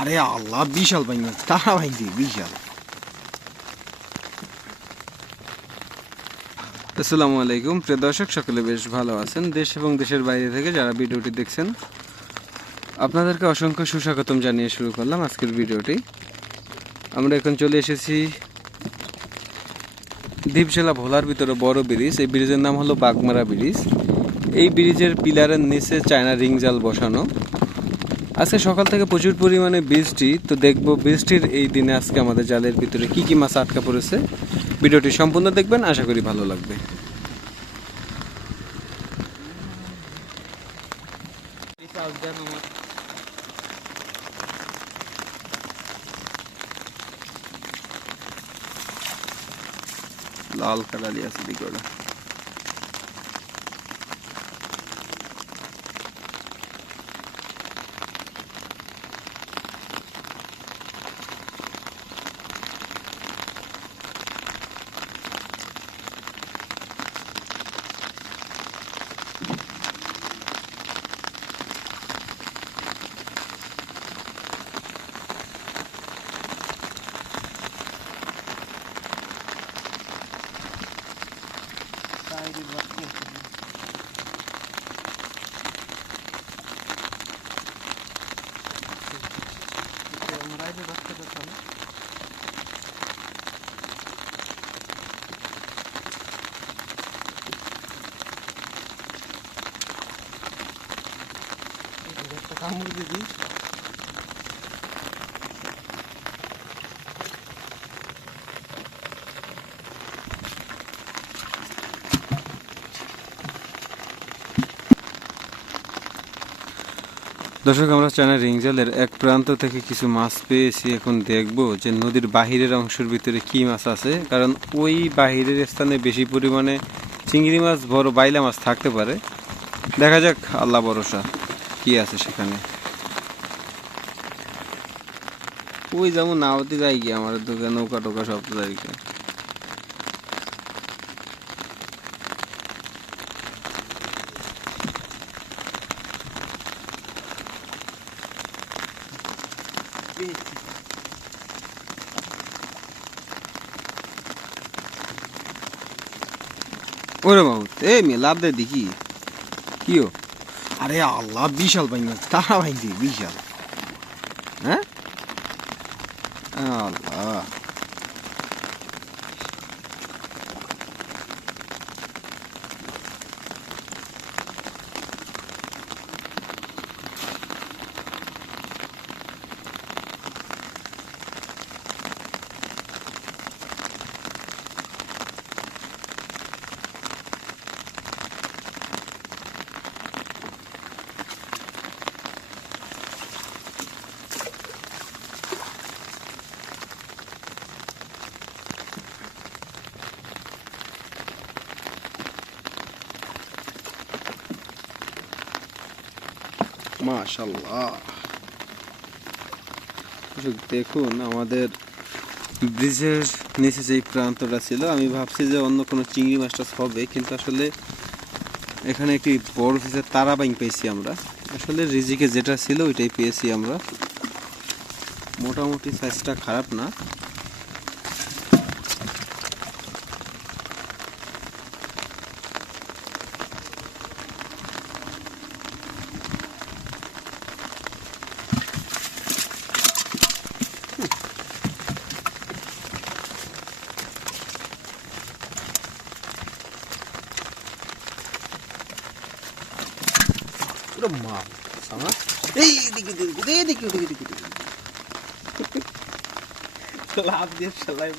আরে আল্লাহ, বিশাল ভাই মাছ, তারা ভাইছি বিশাল। আসসালামু আলাইকুম প্রিয় দর্শক, সকলে বেশ ভালো আছেন। দেশ এবং দেশের বাইরে থেকে যারা ভিডিওটি দেখছেন আপনাদেরকে অসংখ্য সুস্বাগতম জানিয়ে শুরু করলাম আজকের ভিডিওটি। আমরা এখন চলে এসেছি দ্বীপজেলা ভোলার ভিতরে বড় ব্রিজ। এই ব্রিজের নাম হলো বাগমারা ব্রিজ। এই ব্রিজের পিলারের নিচে চায়না রিং জাল বসানো। আজকে সকাল থেকে প্রচুর পরিমাণে বৃষ্টি, তো দেখবো বৃষ্টির এই দিনে আজকে আমাদের জালের ভিতরে কি কি মাছ আটকা পড়েছে। ভিডিওটি সম্পূর্ণ দেখবেন, আশা করি ভালো লাগবে। লাল কালালি আছে দিকে ওটা। কামড় দিবি। দর্শক, আমরা চায়না রিং জালের এক প্রান্ত থেকে কিছু মাছ পেয়েছি। এখন দেখব যে নদীর বাহিরের অংশের ভিতরে কি মাছ আছে, কারণ ওই বাহিরের স্থানে বেশি পরিমাণে চিংড়ি মাছ, বড় বাইলা মাছ থাকতে পারে। দেখা যাক, আল্লাহ ভরসা কি আছে সেখানে। ওই যেমন নাওতে যাই গিয়ে আমার দোকান নৌকা টোকা সব জায়গায়। ওরে বাবু, মেয়ে লাভ দেয় দেখি কিও। আরে আল্লাহ, বিশাল ভাই মাছ, তারা ভাইছি বিশাল। হ্যাঁ আল্লাহ, মাশাআল্লাহ। দেখুন, আমাদের ব্রিজের নিচে যেই প্রান্তটা ছিল, আমি ভাবছি যে অন্য কোনো চিংড়ি মাছটা হবে, কিন্তু আসলে এখানে একটি বড় ফিসের তারা বাইং পেয়েছি আমরা। আসলে রিজিকে যেটা ছিল ওইটাই পেয়েছি আমরা। মোটামুটি সাইজটা খারাপ না। মা sama এই দেখি লাভ দিয়ে চালাই।